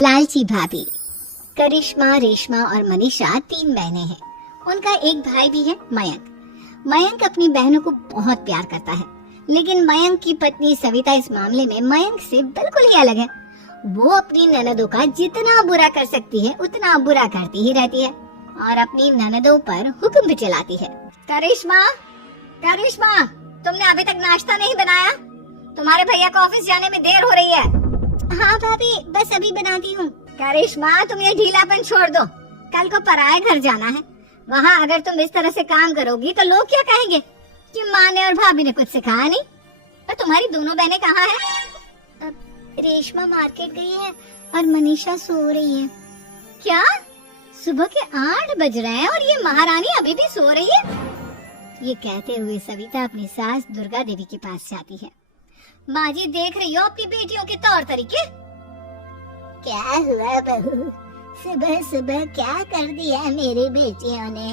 लालची भाभी। करिश्मा, रेशमा और मनीषा 3 बहनें हैं। उनका एक भाई भी है, मयंक। मयंक अपनी बहनों को बहुत प्यार करता है, लेकिन मयंक की पत्नी सविता इस मामले में मयंक से बिल्कुल ही अलग है। वो अपनी ननदों का जितना बुरा कर सकती है उतना बुरा करती ही रहती है और अपनी ननदों पर हुक्म भी चलाती है। करिश्मा, करिश्मा, तुमने अभी तक नाश्ता नहीं बनाया? तुम्हारे भैया को ऑफिस जाने में देर हो रही है। हाँ भाभी, बस अभी बनाती हूँ। करिश्मा, तुम ये ढीलापन छोड़ दो। कल को पराये घर जाना है। वहाँ अगर तुम इस तरह से काम करोगी तो लोग क्या कहेंगे कि माँ ने और भाभी ने कुछ सिखाया नहीं। और तुम्हारी दोनों बहनें कहाँ हैं? रेशमा मार्केट गई है और मनीषा सो रही है। क्या? सुबह के 8 बज रहे हैं और ये महारानी अभी भी सो रही है? ये कहते हुए सविता अपनी सास दुर्गा देवी के पास जाती है। माँ जी, देख रही हो अपनी बेटियों के तौर तरीके? क्या हुआ बहू, सुबह सुबह क्या कर दिया मेरी बेटियों ने?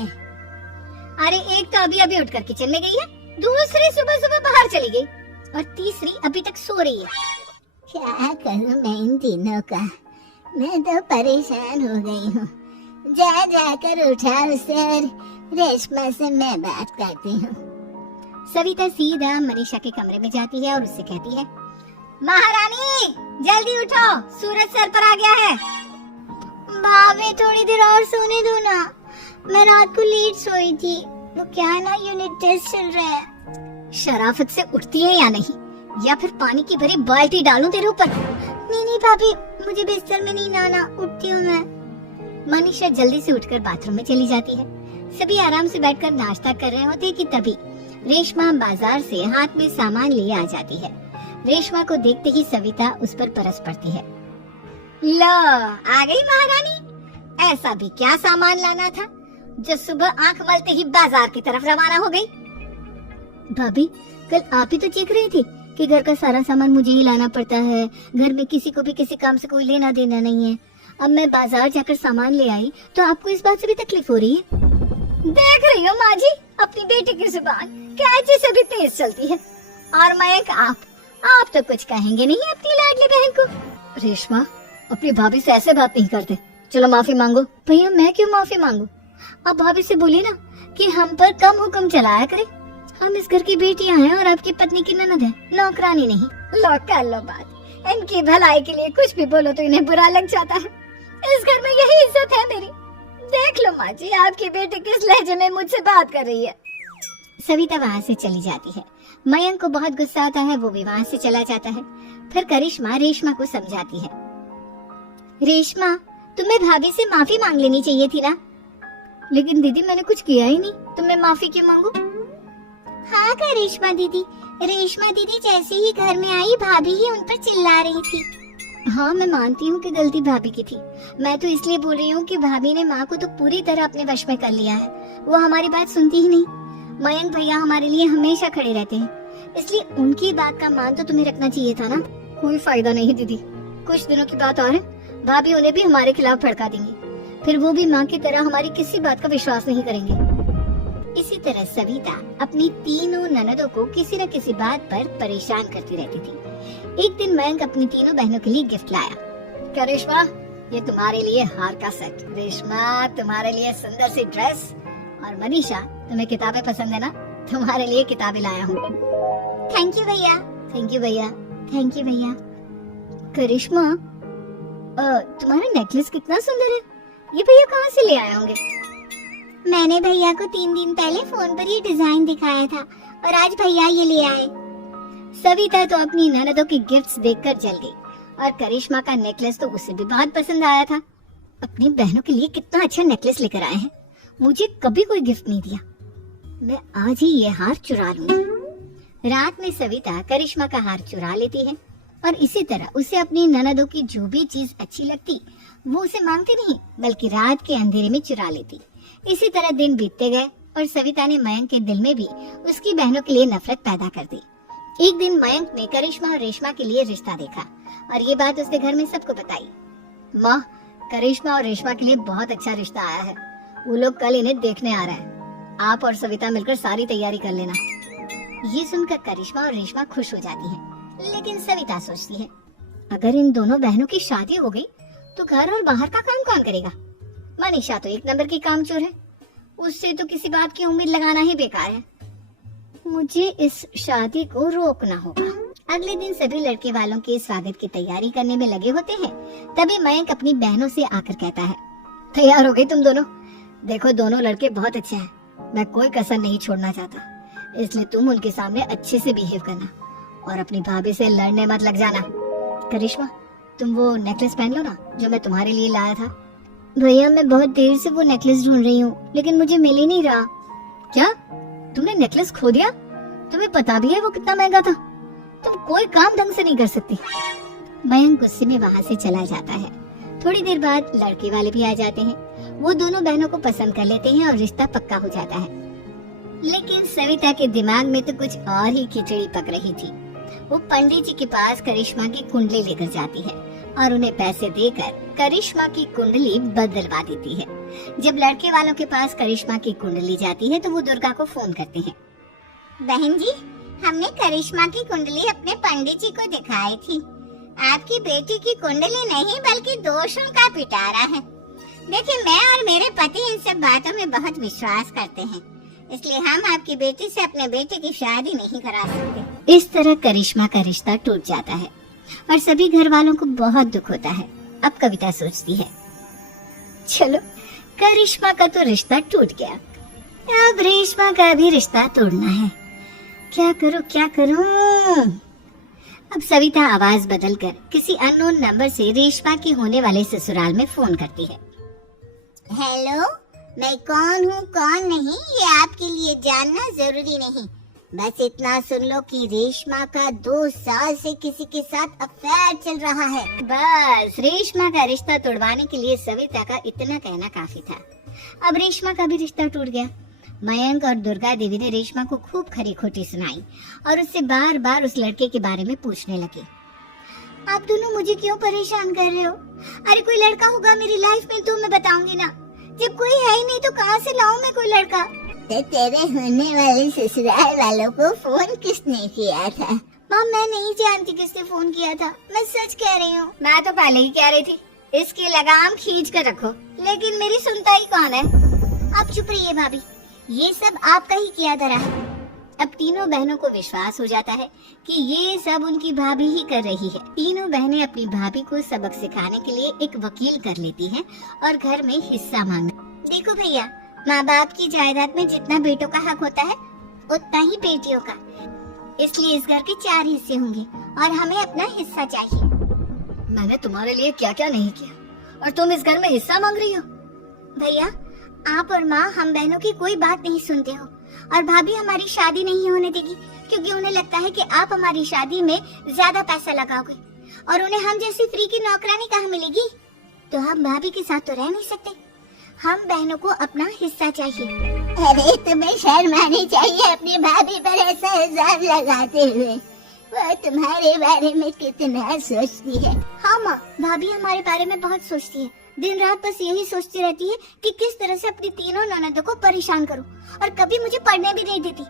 अरे एक तो अभी अभी उठकर किचन में गई है, दूसरी सुबह सुबह बाहर चली गई और तीसरी अभी तक सो रही है। क्या करूं मैं इन तीनों का, मैं तो परेशान हो गई हूँ। जा जाकर उठा उसे, रेशमा से मैं बात करती हूँ। सविता सीधा मनीषा के कमरे में जाती है और उससे कहती है, महारानी जल्दी उठो, सूरज सर पर आ गया है। भाभी थोड़ी देर और सोने दो ना, मैं रात को लेट सोई थी। वो क्या है ना, यूनिट टेस्ट चल रहा है। शराफत से उठती है या नहीं, या फिर पानी की भरी बाल्टी डालूं तेरे ऊपर? नहीं नहीं भाभी, मुझे बिस्तर में नहीं लाना, उठती हूँ मैं। मनीषा जल्दी से उठकर बाथरूम में चली जाती है। सभी आराम से बैठकर नाश्ता कर रहे होते कि तभी रेशमा बाजार से हाथ में सामान लिए आ जाती है। रेशमा को देखते ही सविता उस पर परस पड़ती है। लो, आ गई महारानी। ऐसा भी क्या सामान लाना था जो सुबह आंख मलते ही बाजार की तरफ रवाना हो गई? भाभी, कल आप ही तो चीख रही थी कि घर का सारा सामान मुझे ही लाना पड़ता है, घर में किसी को भी किसी काम से कोई लेना देना नहीं है। अब मैं बाजार जाकर सामान ले आई तो आपको इस बात से भी तकलीफ हो रही है? देख रही हो माँ जी, अपनी बेटी की जुबान कैंची से भी तेज चलती है। और मयंक, आप तो कुछ कहेंगे नहीं अपनी लाडली बहन को। रेशमा, अपनी भाभी से ऐसे बात नहीं करते। चलो माफी मांगो। भैया, मैं क्यों माफी मांगू? आप भाभी से बोलिए ना कि हम पर कम हुक्म चलाया करे। हम इस घर की बेटियां हैं और आपकी पत्नी की ननद है, नौकरानी नहीं। लो कर लो बात। इनकी भलाई के लिए कुछ भी बोलो तो इन्हें बुरा लग जाता है। इस घर में यही इज्जत है मेरी। देख लो माँ जी, आपकी बेटी किस लहजे में मुझसे बात कर रही है। सविता वहाँ से चली जाती है। मयंक को बहुत गुस्सा आता है, वो भी वहाँ से चला जाता है। फिर करिश्मा रेशमा को समझाती है। रेशमा, तुम्हें भाभी से माफी मांग लेनी चाहिए थी ना। लेकिन दीदी, मैंने कुछ किया ही नहीं, तो मैं माफी क्यों मांगू? हाँ करिश्मा दीदी, रेशमा दीदी जैसे ही घर में आई भाभी ही उन पर चिल्ला रही थी। हाँ, मैं मानती हूँ कि गलती भाभी की थी। मैं तो इसलिए बोल रही हूँ कि भाभी ने माँ को तो पूरी तरह अपने वश में कर लिया है। वो हमारी बात सुनती ही नहीं। मयंक भैया हमारे लिए हमेशा खड़े रहते हैं, इसलिए उनकी बात का मान तो तुम्हें रखना चाहिए था ना। कोई फायदा नहीं दीदी, कुछ दिनों की बात और है, भाभी उन्हें भी हमारे खिलाफ भड़का देंगी। फिर वो भी माँ की तरह हमारी किसी बात का विश्वास नहीं करेंगे। इसी तरह सविता अपनी तीनों ननदों को किसी न किसी बात पर परेशान करती रहती थी। एक दिन मयंक अपनी तीनों बहनों के लिए गिफ्ट लाया। क्या रेशमा, ये तुम्हारे लिए हार का सेट। रेशमा, तुम्हारे लिए सुंदर सी ड्रेस। और मनीषा, तुम्हें किताबें पसंद है ना, तुम्हारे लिए किताबें लाया हूँ। थैंक यू भैया। थैंक यू भैया। थैंक यू भैया। करिश्मा, तुम्हारा नेकलेस कितना सुंदर है, ये भैया कहाँ से ले आए होंगे? मैंने भैया को 3 दिन पहले फोन पर ये डिजाइन दिखाया था और आज भैया ये ले आए। सविता तो अपनी ननदों की गिफ्ट्स देखकर जल गई और करिश्मा का नेकलेस तो उसे भी बहुत पसंद आया था। अपनी बहनों के लिए कितना अच्छा नेकलेस लेकर आए हैं, मुझे कभी कोई गिफ्ट नहीं दिया। मैं आज ही ये हार चुरा लूंगी। रात में सविता करिश्मा का हार चुरा लेती है और इसी तरह उसे अपनी ननदों की जो भी चीज अच्छी लगती वो उसे मांगती नहीं, बल्कि रात के अंधेरे में चुरा लेती। इसी तरह दिन बीतते गए और सविता ने मयंक के दिल में भी उसकी बहनों के लिए नफरत पैदा कर दी। एक दिन मयंक ने करिश्मा और रेशमा के लिए रिश्ता देखा और ये बात उसने घर में सबको बताई। माँ, करिश्मा और रेशमा के लिए बहुत अच्छा रिश्ता आया है, वो लोग कल इन्हें देखने आ रहे हैं। आप और सविता मिलकर सारी तैयारी कर लेना। ये सुनकर करिश्मा और रेशमा खुश हो जाती हैं, लेकिन सविता सोचती है, अगर इन दोनों बहनों की शादी हो गई तो घर और बाहर का काम कौन करेगा? मनीषा तो एक नंबर की कामचोर है, उससे तो किसी बात की उम्मीद लगाना ही बेकार है। मुझे इस शादी को रोकना होगा। अगले दिन सभी लड़के वालों के स्वागत की तैयारी करने में लगे होते हैं। तभी मयंक अपनी बहनों से आकर कहता है, तैयार हो गई तुम दोनों? देखो दोनों लड़के बहुत अच्छे हैं, मैं कोई कसर नहीं छोड़ना चाहता, इसलिए तुम उनके सामने अच्छे से बिहेव करना और अपनी भाभी से लड़ने मत लग जाना। करिश्मा, तुम वो नेकलेस पहन लो ना जो मैं तुम्हारे लिए लाया था। भैया मैं बहुत देर से वो नेकलेस ढूंढ रही हूँ, लेकिन मुझे मिल ही नहीं रहा। क्या तुमने नेकलेस खो दिया? तुम्हें पता भी है वो कितना महंगा था? तुम कोई काम ढंग से नहीं कर सकती। मयंक गुस्से में वहाँ से चला जाता है। थोड़ी देर बाद लड़के वाले भी आ जाते हैं। वो दोनों बहनों को पसंद कर लेते हैं और रिश्ता पक्का हो जाता है। लेकिन सविता के दिमाग में तो कुछ और ही खिचड़ी पक रही थी। वो पंडित जी के पास करिश्मा की कुंडली लेकर जाती है और उन्हें पैसे देकर करिश्मा की कुंडली बदलवा देती है। जब लड़के वालों के पास करिश्मा की कुंडली जाती है तो वो दुर्गा को फोन करते हैं। बहन जी, हमने करिश्मा की कुंडली अपने पंडित जी को दिखाई थी। आपकी बेटी की कुंडली नहीं बल्कि दोषों का पिटारा है। देखिए, मैं और मेरे पति इन सब बातों में बहुत विश्वास करते हैं, इसलिए हम आपकी बेटी से अपने बेटे की शादी नहीं करा सकते। इस तरह करिश्मा का रिश्ता टूट जाता है और सभी घर वालों को बहुत दुख होता है। अब कविता सोचती है, चलो करिश्मा का तो रिश्ता टूट गया, अब रेशमा का भी रिश्ता तोड़ना है। क्या करूं? अब सविता आवाज बदलकर किसी अननोन नंबर से रेशमा के होने वाले ससुराल में फोन करती है। हेलो, मैं कौन हूँ कौन नहीं ये आपके लिए जानना जरूरी नहीं, बस इतना सुन लो कि रेशमा का 2 साल से किसी के साथ अफेयर चल रहा है। बस रेशमा का रिश्ता तोड़वाने के लिए सविता का इतना कहना काफी था। अब रेशमा का भी रिश्ता टूट गया। मयंक और दुर्गा देवी ने रेशमा को खूब खरी खोटी सुनाई और उससे बार बार उस लड़के के बारे में पूछने लगे। आप दोनों मुझे क्यों परेशान कर रहे हो? अरे कोई लड़का होगा मेरी लाइफ में तो मैं बताऊंगी ना, जब कोई है ही नहीं तो कहाँ से लाऊं मैं कोई लड़का? तो तेरे होने वाले ससुराल वालों को फोन किसने किया था? माँ मैं नहीं जानती किसने फोन किया था, मैं सच कह रही हूँ। मैं तो पहले ही कह रही थी इसकी लगाम खींच कर रखो, लेकिन मेरी सुनता ही कौन है। आप चुप रहिए भाभी, ये सब आपका ही किया धरा है। अब तीनों बहनों को विश्वास हो जाता है कि ये सब उनकी भाभी ही कर रही है। तीनों बहनें अपनी भाभी को सबक सिखाने के लिए एक वकील कर लेती हैं और घर में हिस्सा मांगना। देखो भैया, माँ बाप की जायदाद में जितना बेटों का हक होता है उतना ही बेटियों का, इसलिए इस घर के 4 हिस्से होंगे और हमें अपना हिस्सा चाहिए। मैंने तुम्हारे लिए क्या क्या नहीं किया और तुम इस घर में हिस्सा मांग रही हो? भैया, आप और माँ हम बहनों की कोई बात नहीं सुनते हो और भाभी हमारी शादी नहीं होने देगी क्योंकि उन्हें लगता है कि आप हमारी शादी में ज्यादा पैसा लगाओगे और उन्हें हम जैसी फ्री की नौकरानी कहाँ मिलेगी। तो हम भाभी के साथ तो रह नहीं सकते, हम बहनों को अपना हिस्सा चाहिए। अरे तुम्हें शर्म आनी चाहिए अपनी भाभी पर ऐसा इल्जाम लगाते हुए, वो तुम्हारे बारे में कितना सोचती है। हाँ माँ, भाभी हमारे बारे में बहुत सोचती है, दिन रात बस यही सोचती रहती है कि किस तरह से अपनी तीनों ननदों को परेशान करूं और कभी मुझे पढ़ने भी नहीं देती।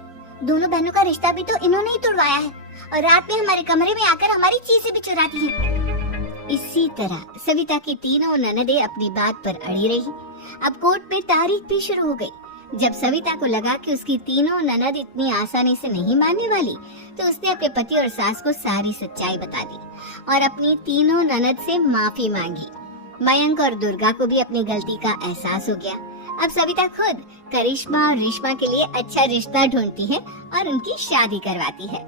दोनों बहनों का रिश्ता भी तो इन्होंने ही तोड़वाया है और रात में हमारे कमरे में आकर हमारी चीजें भी चुराती हैं। इसी तरह सविता की तीनों ननदें अपनी बात पर अड़ी रही। अब कोर्ट में तारीख भी शुरू हो गई। जब सविता को लगा कि उसकी तीनों ननद इतनी आसानी से नहीं मानने वाली, तो उसने अपने पति और सास को सारी सच्चाई बता दी और अपनी तीनों ननद से माफी मांगी। मयंक और दुर्गा को भी अपनी गलती का एहसास हो गया। अब सविता खुद करिश्मा और रेशमा के लिए अच्छा रिश्ता ढूंढती है और उनकी शादी करवाती है।